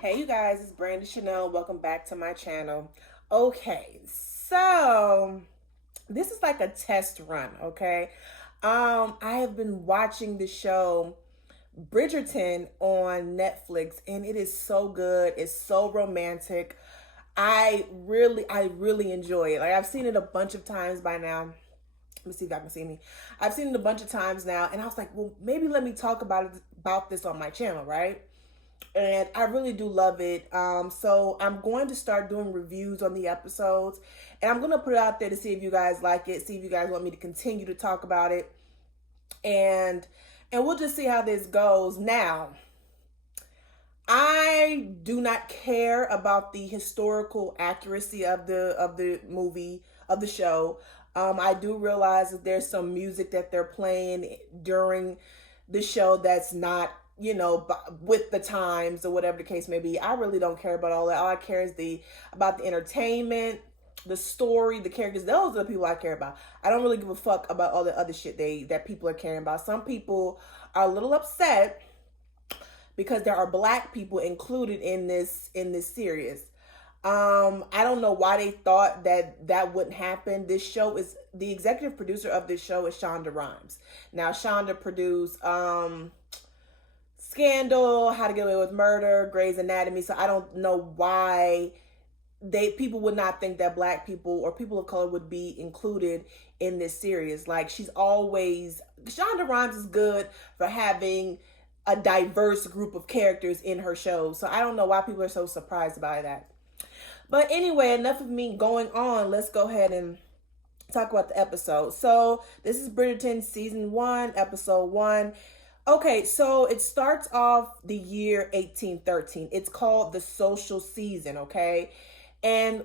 Hey you guys, it's Brandy Chanel. Welcome back to my channel. Okay, so this is like a test run, okay? I have been watching the show Bridgerton on Netflix and it is so good. It's so romantic. I really enjoy it. Like I've seen it a bunch of times by now. Let me see if y'all can see me. I've seen it a bunch of times now, and I was like, well, maybe let me talk about this on my channel, right? And I really do love it. So I'm going to start doing reviews on the episodes, and I'm going to put it out there to see if you guys like it, see if you guys want me to continue to talk about it, and we'll just see how this goes. Now, I do not care about the historical accuracy of the movie of the show. I do realize that there's some music that they're playing during the show that's not, with the times or whatever the case may be. I really don't care about all that. All I care is about the entertainment, the story, the characters. Those are the people I care about. I don't really give a fuck about all the other shit that people are caring about. Some people are a little upset because there are black people included in this series. I don't know why they thought that wouldn't happen. This show is the executive producer of this show is Shonda Rhimes. Now Shonda produced Scandal, How to Get Away with Murder, Grey's Anatomy. So I don't know why people would not think that black people or people of color would be included in this series. Like Shonda Rhimes is good for having a diverse group of characters in her shows. So I don't know why people are so surprised by that. But anyway, enough of me going on. Let's go ahead and talk about the episode. So this is Bridgerton season 1, episode 1. Okay, so it starts off the year 1813. It's called the social season, okay? And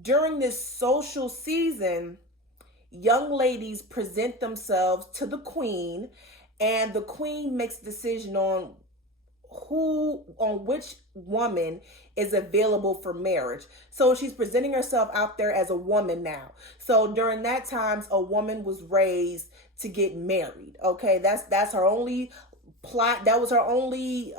during this social season, young ladies present themselves to the queen, and the queen makes a decision on which woman is available for marriage. So she's presenting herself out there as a woman now. So during that times, a woman was raised to get married. Okay, that's her only plot. That was her only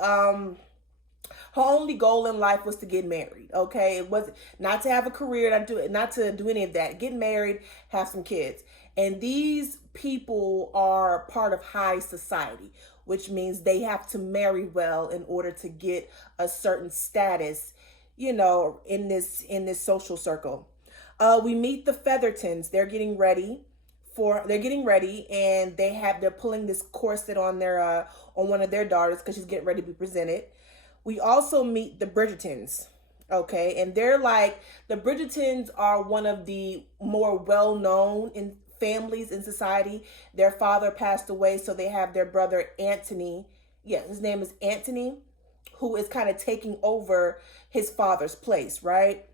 goal in life was to get married. Okay, it was not to have a career, not to do any of that. Get married, have some kids. And these people are part of high society, which means they have to marry well in order to get a certain status, in this social circle. We meet the Feathertons. They're getting ready, and they're pulling this corset on on one of their daughters because she's getting ready to be presented. We also meet the Bridgertons. Okay, and the Bridgertons are one of the more well-known in families in society. Their father passed away, so they have their brother Anthony. Yeah, his name is Anthony, who is kind of taking over his father's place, right?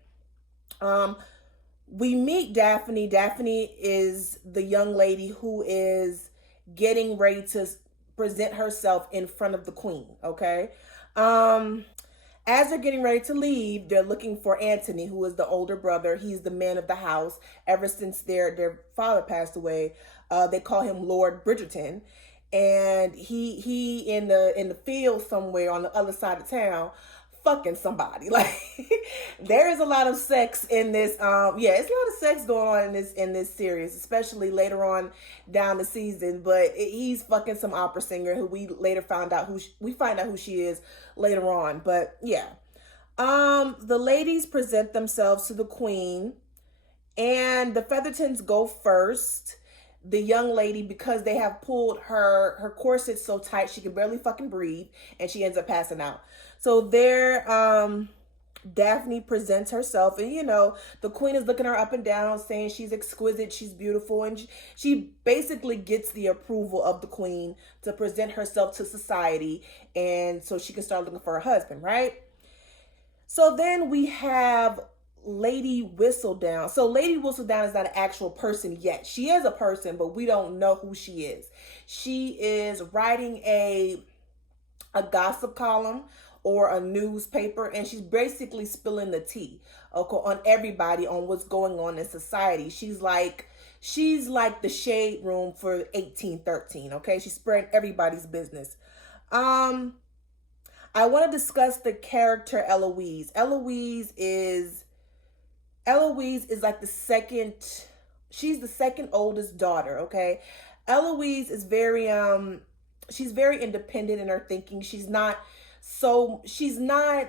We meet Daphne. Daphne is the young lady who is getting ready to present herself in front of the queen, okay? As they're getting ready to leave, they're looking for Anthony, who is the older brother. He's the man of the house. Ever since their father passed away, they call him Lord Bridgerton, and he in the field somewhere on the other side of town, fucking somebody. Like there is a lot of sex in this. Yeah, it's a lot of sex going on in this series, especially later on down the season. But he's fucking some opera singer who we later found out we find out who she is later on. But yeah, the ladies present themselves to the queen, and the Feathertons go first. The young lady, because they have pulled her corset so tight she can barely fucking breathe, and she ends up passing out. So there, Daphne presents herself, and the queen is looking her up and down, saying she's exquisite, she's beautiful, and she basically gets the approval of the queen to present herself to society, and so she can start looking for her husband, right? So then we have Lady Whistledown. So Lady Whistledown is not an actual person yet. She is a person, but we don't know who she is. She is writing a gossip column or a newspaper, and she's basically spilling the tea, okay, on everybody on what's going on in society. She's like the shade room for 1813. Okay, she's spreading everybody's business. I want to discuss the character Eloise. Eloise is like the second, she's the second oldest daughter, okay? Eloise is very she's very independent in her thinking. She's not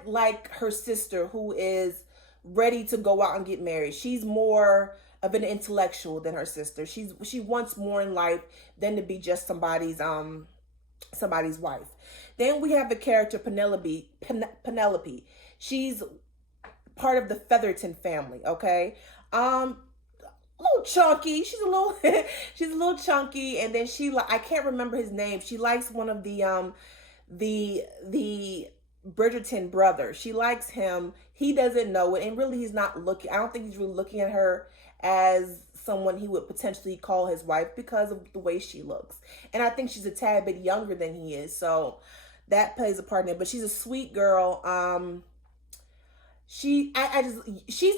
like her sister who is ready to go out and get married. She's more of an intellectual than her sister. She wants more in life than to be just somebody's wife. Then we have the character Penelope. She's part of the Featherton family, okay? A little chunky. She's a little she's a little chunky, and then I can't remember his name. She likes one of the Bridgerton brother. She likes him. He doesn't know it, and really he's not looking. I don't think he's really looking at her as someone he would potentially call his wife because of the way she looks. And I think she's a tad bit younger than he is, so that plays a part in it. But she's a sweet girl. She's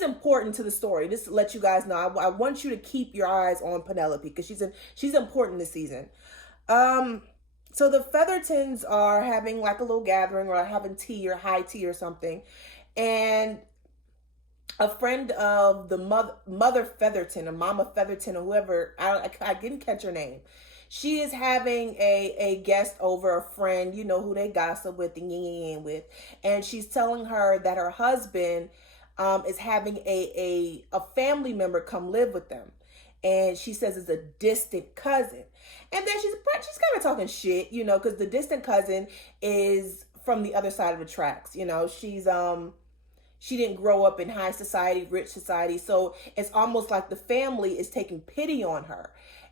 important to the story. Just to let you guys know, I want you to keep your eyes on Penelope because she's important this season. So the Feathertons are having like a little gathering or having tea or high tea or something, and a friend of the mother Featherton or Mama Featherton or whoever, I didn't catch her name. She is having a guest over, a friend, who they gossip with and yin with, and she's telling her that her husband is having a family member come live with them, and she says it's a distant cousin, and then she's kind of talking shit, because the distant cousin is from the other side of the tracks. She didn't grow up in high society, rich society, so it's almost like the family is taking pity on her.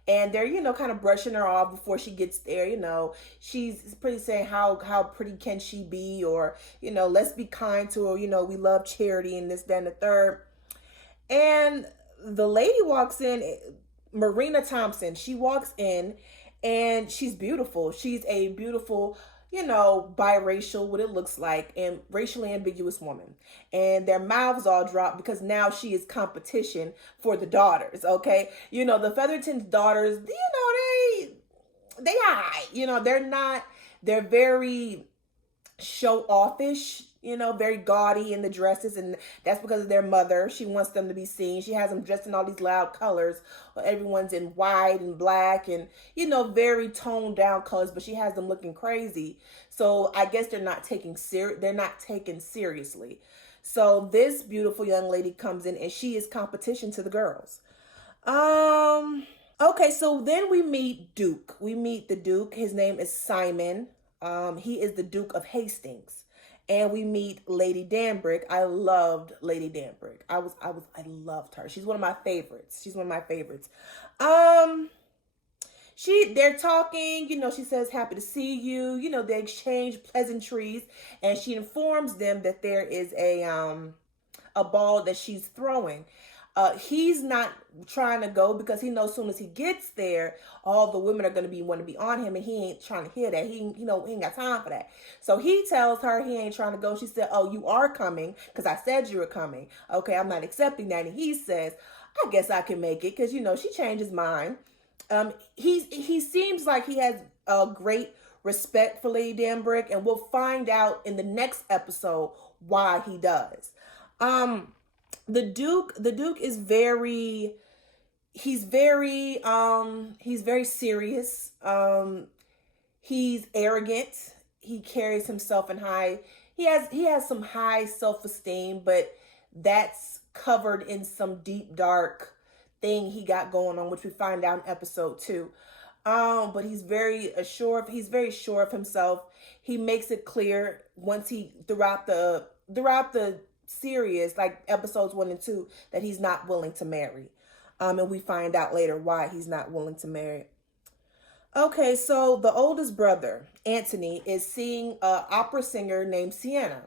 And they're, kind of brushing her off before she gets there. She's pretty saying how pretty can she be, or, let's be kind to her. We love charity and this, that, and the third. And the lady walks in, Marina Thompson. She walks in and she's beautiful. She's a beautiful, biracial, what it looks like, and racially ambiguous woman. And their mouths all drop because now she is competition for the daughters, okay? The Featherton's daughters, they high. They're very show offish, very gaudy in the dresses, and that's because of their mother. She wants them to be seen. She has them dressed in all these loud colors. Everyone's in white and black and, very toned down colors, but she has them looking crazy. So I guess they're not taken seriously. So this beautiful young lady comes in and she is competition to the girls. Okay, so then we meet Duke. We meet the Duke. His name is Simon. He is the Duke of Hastings. And we meet Lady Danbrick. I loved Lady Danbrick. I loved her. She's one of my favorites. They're talking, she says, happy to see you. They exchange pleasantries, and she informs them that there is a ball that she's throwing. He's not trying to go because he knows as soon as he gets there, all the women are going to want to be on him, and he ain't trying to hear that. He ain't got time for that. So he tells her he ain't trying to go. She said, "Oh, you are coming because I said you were coming. Okay, I'm not accepting that." And he says, "I guess I can make it," because she changed his mind. He seems like he has a great respect for Lady Danbrick, and we'll find out in the next episode why he does. The Duke is he's very serious. He's arrogant. He carries himself in he has some high self-esteem, but that's covered in some deep, dark thing he got going on, which we find out in episode 2. But he's very sure of himself. He makes it clear throughout the series, like episodes 1 and 2, that he's not willing to marry. And we find out later why he's not willing to marry. Okay, so the oldest brother, Anthony, is seeing an opera singer named Sienna.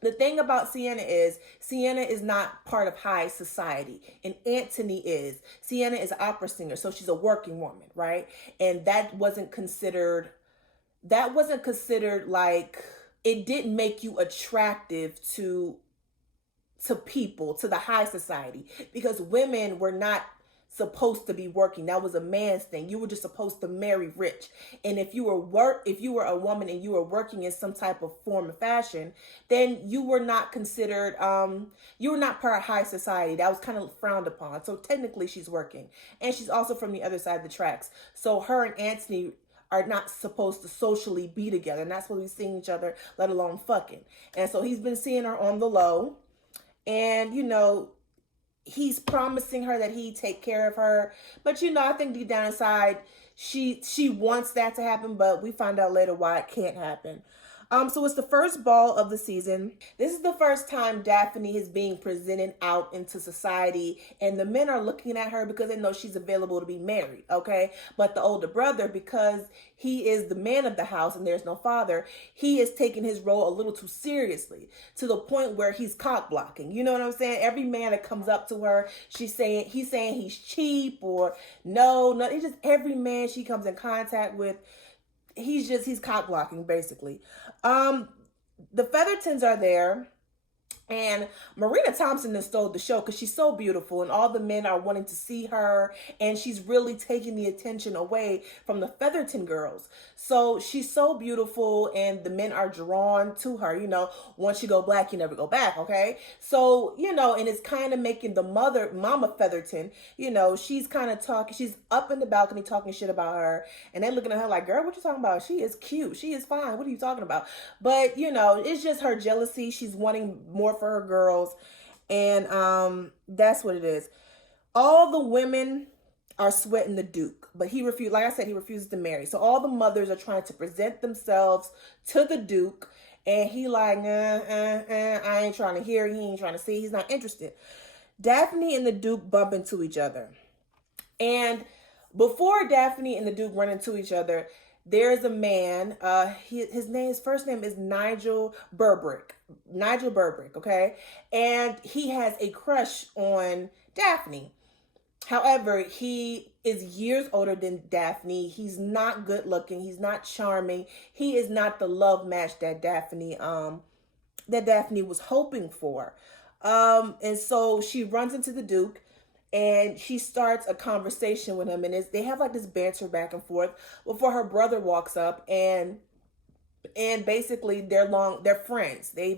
The thing about Sienna is not part of high society, and Anthony is. Sienna is an opera singer, so she's a working woman, right? And that wasn't considered like, it didn't make you attractive to people, to the high society, because women were not supposed to be working. That was a man's thing. You were just supposed to marry rich. And if you were a woman and you were working in some type of form of fashion, then you were not considered you were not part of high society. That was kind of frowned upon. So technically she's working. And she's also from the other side of the tracks. So her and Anthony are not supposed to socially be together. And that's what we've seen each other, let alone fucking. And so he's been seeing her on the low. And, he's promising her that he'd take care of her. But, I think deep down inside, she wants that to happen. But we find out later why it can't happen. So it's the first ball of the season. This is the first time Daphne is being presented out into society, and the men are looking at her because they know she's available to be married, okay? But the older brother, because he is the man of the house and there's no father, he is taking his role a little too seriously, to the point where he's cock blocking. You know what I'm saying? Every man that comes up to her, he's saying he's cheap, or no, it's just every man she comes in contact with, he's cock blocking, basically. The Feathertons are there, and Marina Thompson has stole the show because she's so beautiful and all the men are wanting to see her, and she's really taking the attention away from the Featherton girls. So she's so beautiful and the men are drawn to her. Once you go black, you never go back, okay? So, and it's kind of making the Mama Featherton, she's kind of talking, she's up in the balcony talking shit about her, and they're looking at her like, girl, what you talking about? She is cute. She is fine. What are you talking about? But, it's just her jealousy. She's wanting more for her girls, and that's what it is. All the women are sweating the Duke, but he refused. Like I said, he refuses to marry. So all the mothers are trying to present themselves to the Duke, and he like, I ain't trying to hear. He ain't trying to see. He's not interested. Daphne and the Duke bump into each other, and before Daphne and the Duke run into each other, there's a man. His first name is Nigel Burbrick. Okay, and he has a crush on Daphne. However, he is years older than Daphne. He's not good looking. He's not charming. He is not the love match that Daphne was hoping for. And so she runs into the Duke, and she starts a conversation with him, and they have like this banter back and forth before her brother walks up, and basically they're friends. They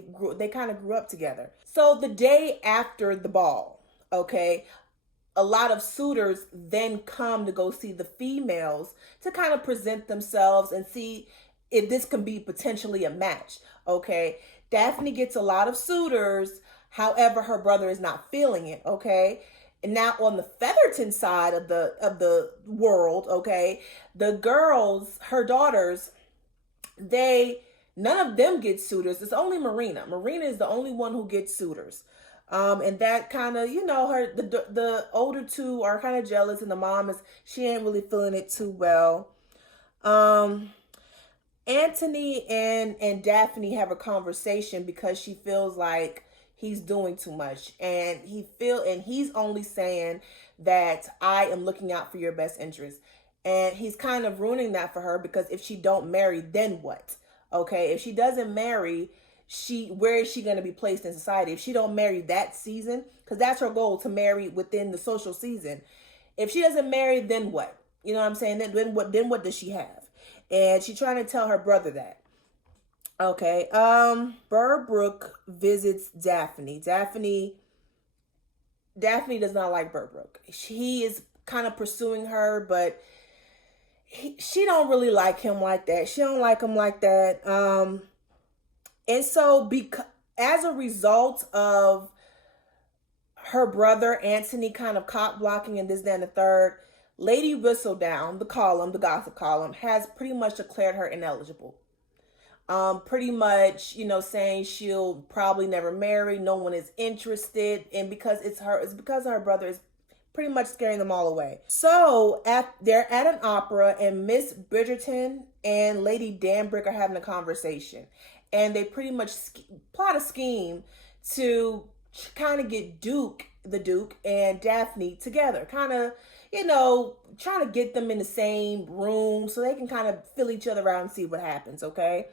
kind of grew up together. So the day after the ball, okay, a lot of suitors then come to go see the females to kind of present themselves and see if this can be potentially a match. Okay, Daphne gets a lot of suitors. However, her brother is not feeling it. Okay. And now on the Featherton side of the world, okay, the girls, her daughters, none of them get suitors. It's only Marina. Marina is the only one who gets suitors. And that kind of, the older two are kind of jealous, and the mom she ain't really feeling it too well. Anthony and Daphne have a conversation because she feels like he's doing too much, and he's only saying that I am looking out for your best interest, and he's kind of ruining that for her, because if she don't marry, then what? Okay, if she doesn't marry, where is she going to be placed in society? If she don't marry that season, because that's her goal, to marry within the social season. If she doesn't marry, then what? You know what I'm saying? Then what does she have? And she's trying to tell her brother that. Okay, Burbrook visits Daphne. Daphne does not like Burbrook. He is kind of pursuing her, but she don't really like him like that. She don't like him like that. And so as a result of her brother Anthony kind of cock blocking and this, that, and the third, Lady Whistledown, the gossip column, has pretty much declared her ineligible. Pretty much, saying she'll probably never marry. No one is interested. And because it's because her brother is pretty much scaring them all away. So they're at an opera, and Miss Bridgerton and Lady Danbrick are having a conversation. And they pretty much plot a scheme to kind of get the Duke and Daphne together. Kind of, trying to get them in the same room so they can kind of feel each other out and see what happens, okay?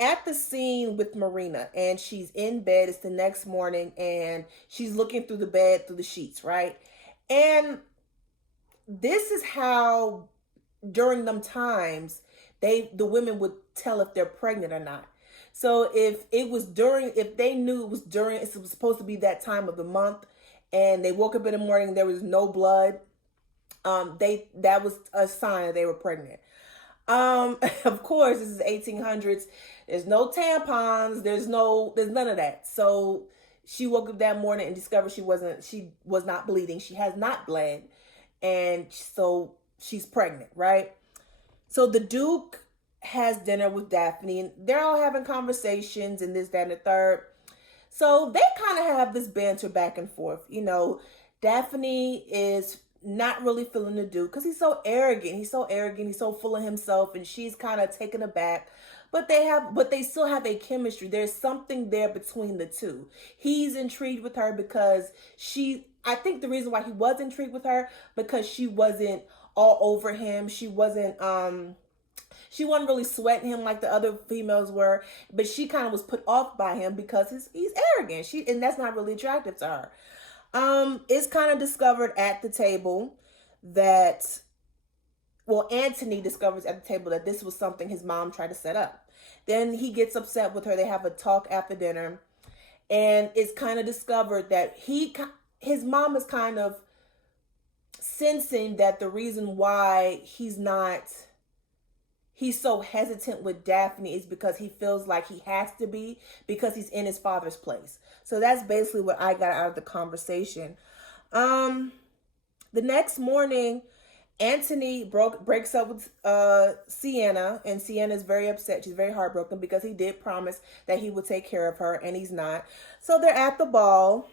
At the scene with Marina, and she's in bed, it's the next morning, and she's looking through the sheets, right? And this is how during them times the women would tell if they're pregnant or not. So if they knew it was supposed to be that time of the month, and they woke up in the morning and there was no blood, that was a sign that they were pregnant. Of course, this is 1800s. There's no tampons. There's none of that. So she woke up that morning and discovered she was not bleeding. She has not bled, and so she's pregnant, right? So the Duke has dinner with Daphne, and they're all having conversations and this, that, and the third. So they kind of have this banter back and forth. Daphne is not really feeling the Duke because he's so arrogant. He's so full of himself, and she's kind of taken aback. But they still have a chemistry. There's something there between the two. He's intrigued with her because I think the reason why he was intrigued with her, because she wasn't all over him. She wasn't really sweating him like the other females were, but she kind of was put off by him because he's arrogant. And that's not really attractive to her. It's kind of discovered at the table that, Anthony discovers at the table that this was something his mom tried to set up. Then he gets upset with her. They have a talk after dinner, and it's kind of discovered that his mom is kind of sensing that the reason why he's so hesitant with Daphne is because he feels like he has to be, because he's in his father's place. So that's basically what I got out of the conversation. The next morning, Anthony breaks up with Sienna, and Sienna is very upset. She's very heartbroken because he did promise that he would take care of her, and he's not. So they're at the ball,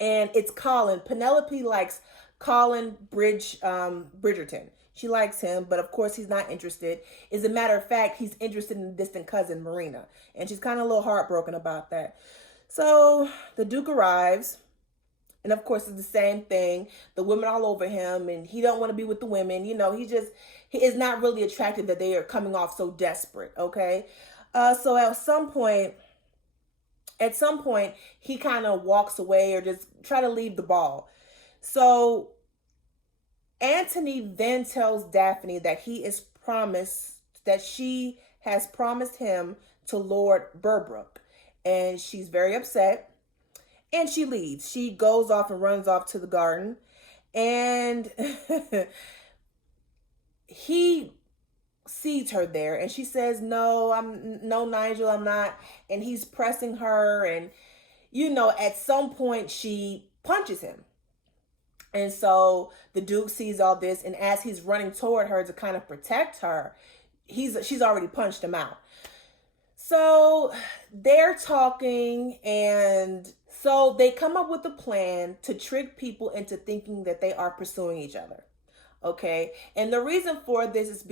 and it's Colin. Penelope likes Colin Bridgerton. She likes him, but of course he's not interested. As a matter of fact, he's interested in a distant cousin, Marina, and she's kind of a little heartbroken about that. So the Duke arrives, and of course it's the same thing. The women all over him, and he don't want to be with the women. He is not really attractive that they are coming off so desperate. Okay, so at some point, he kind of walks away or just try to leave the ball. So Anthony then tells Daphne that she has promised him to Lord Burbrook, and she's very upset, and she leaves. She goes off and runs off to the garden, and he sees her there, and she says, no, Nigel, I'm not. And he's pressing her, and at some point she punches him. And so the Duke sees all this, and as he's running toward her to kind of protect her, she's already punched him out. So they're talking, and so they come up with a plan to trick people into thinking that they are pursuing each other. Okay, and the reason for this is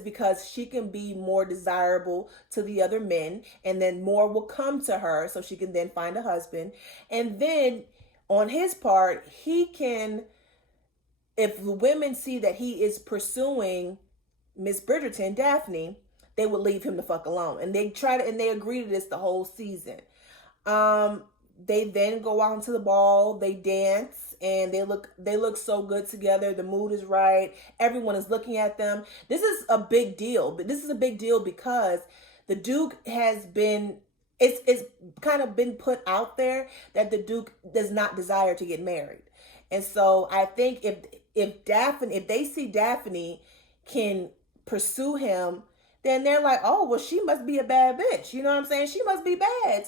because she can be more desirable to the other men, and then more will come to her, so she can then find a husband. And then on his part, he can, if the women see that he is pursuing Miss Bridgerton, Daphne, they would leave him the fuck alone. And they agree to this the whole season. They then go out into the ball, they dance, and they look so good together. The mood is right. Everyone is looking at them. This is a big deal, but this is a big deal because the Duke has been, it's kind of been put out there that the Duke does not desire to get married. And so I think if they see Daphne can pursue him, then they're like, oh, well, she must be a bad bitch. You know what I'm saying? She must be bad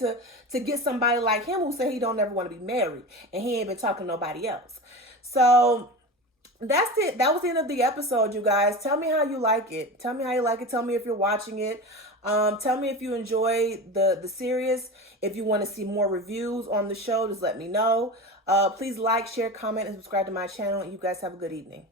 to get somebody like him who say he don't ever want to be married, and he ain't been talking to nobody else. So that's it. That was the end of the episode, you guys. Tell me how you like it. Tell me how you like it. Tell me if you're watching it. Tell me if you enjoy the series. If you want to see more reviews on the show, just let me know. Please like, share, comment, and subscribe to my channel. You guys have a good evening.